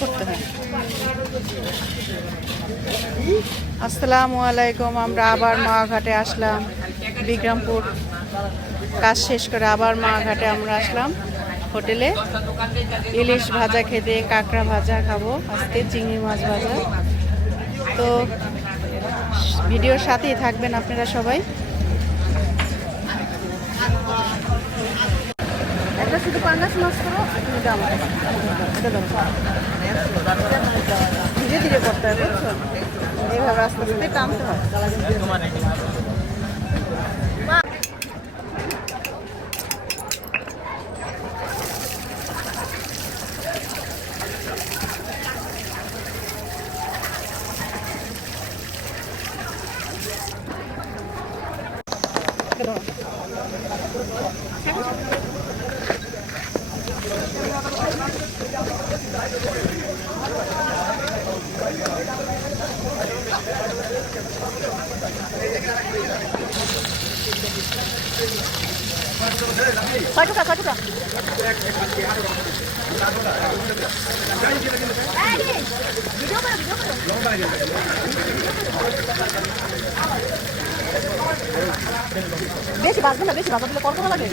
করতে হয় আসসালামু আলাইকুম আমরা আবার মা ঘাটে আসলাম বিক্রমপুর কাজ শেষ করে আবার মা ঘাটে আমরা আসলাম হোটেলে ইলিশ ভাজা খেতে, কাঁকড়া ভাজা খাব, আজকে চিংড়ি মাছ ভাজা। তো ভিডিওর সাথেই থাকবেন আপনারা সবাই। একটা শুধু মাছ ধীরে ধীরে করতে হবে এইভাবে আস্তে আস্তে টানতে হয় ছয় টুকরা ছয় টুকরা বেশি বাঁচবে না বেশি বাঁচা দিলে কল্পনা লাগে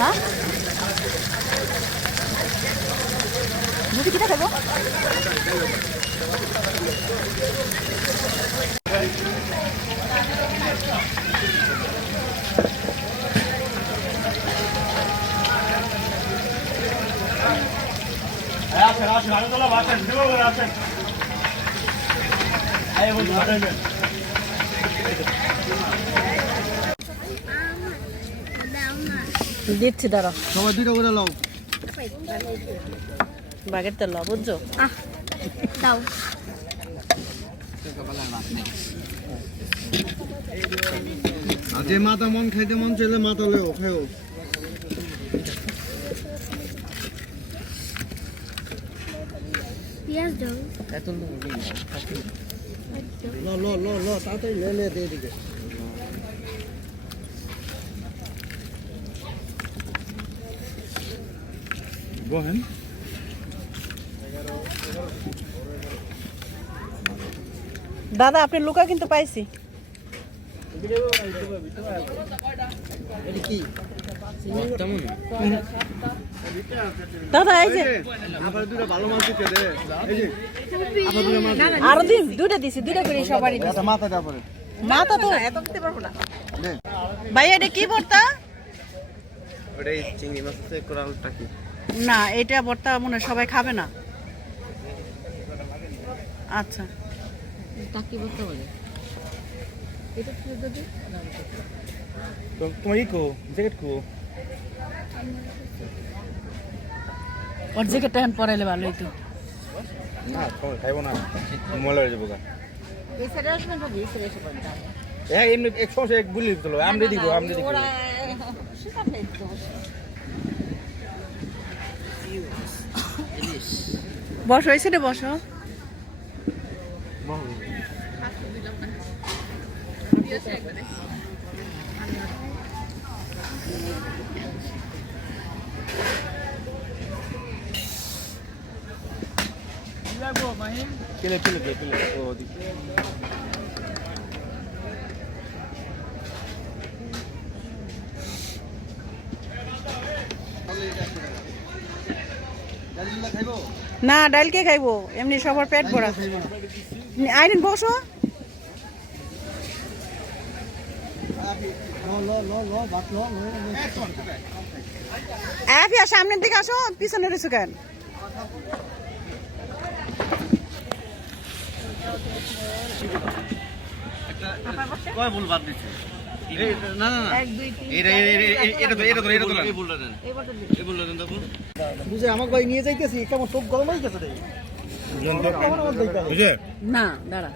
এখান থেকে ওভাবে খাই দিকে আসো নাকি হ্যাঁ যদি কিটা খাবো দিচ্ছি দাঁড়া। সবাই দুটো করে লাও। বাগের তেল লও, বুঝছ দাও। যে মাথা মন খাইতে মন চাইলে মাথা লেও খাইও। পেঁয়াজ দাও। ল ল ল ল তাড়াতাড়ি লে লে দে দিকে বহেন দাদা আপনি লুকা কিন্তু পাইছি। দাদা এই যে আবার দুটো ভালো মাছ দিতে দে এই যে আবার দুটো মাছ দে। আরও দিন দুইটা দিছি দুইটা করে সবারই মাথা দেওয়া পরে মাথা তো এত দিতে পারব না। ভাই এটা কি ভর্তা? ওটাই চিংড়ি মাছ আছে কোরালটা কি? না এটা ভর্তা মনে হয় সবাই খাবে না। আচ্ছা। তোমার ই কো জ্যাকেট কো ওর জ্যাকেটটা এখন পরাইলে ভালো হইতো। না খাইব না। ময়লা হয়ে যাব গা। হ্যাঁ এমনি এক সমস্যা এক গুলি দিতে আমরে দিব আমরে দিব। বসো এই সাইডে বসো। কেলে কেলে কেলে ও না ডাইল কে খাইবো? এমনি সবার পেট ভরা। আইরিন, বসো। সামনের দিকে আসো, পিছনে রয়েছো কেন? কয় ভুল বাদ দিছে না না না। এটা এটা তো এটা তো এটা তো এই ভুলটা দেন। এই ভুলটা দেন। তো বুঝে আমাকে ভাই নিয়ে যাইতেছি কেমন চোখ গরম হয়ে গেছে না দাঁড়া।